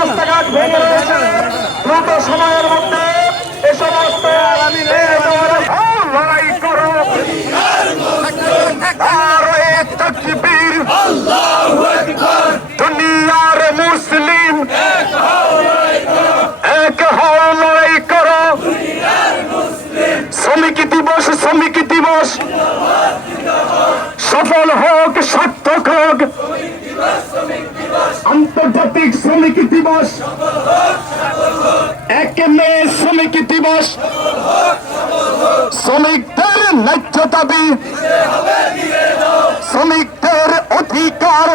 রাস্তাঘাট ভেঙে রয়েছে, দ্রুত সময়ের মধ্যে এ সমস্ত লড়াই করো। দুনিয়ার মুসলিম এক হও, লড়াই করো। শ্রমিক দিবস, শ্রমিক দিবস সফল হোক, সার্থক হোক। আন্তর্জাতিক শ্রমিক দিবস 1 মে শ্রমিক দিবস। শ্রমিকদের ন্যায্য দাবি, শ্রমিকদের অধিকার,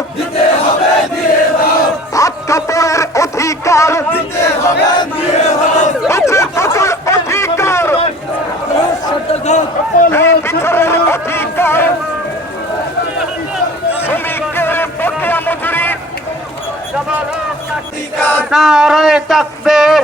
ভাত কাপড়ের অধিকার, অধিকার, বিচারের অধিকার, শ্রমিকের বকেয়া মজুরি। নারায়ে তাকবীর,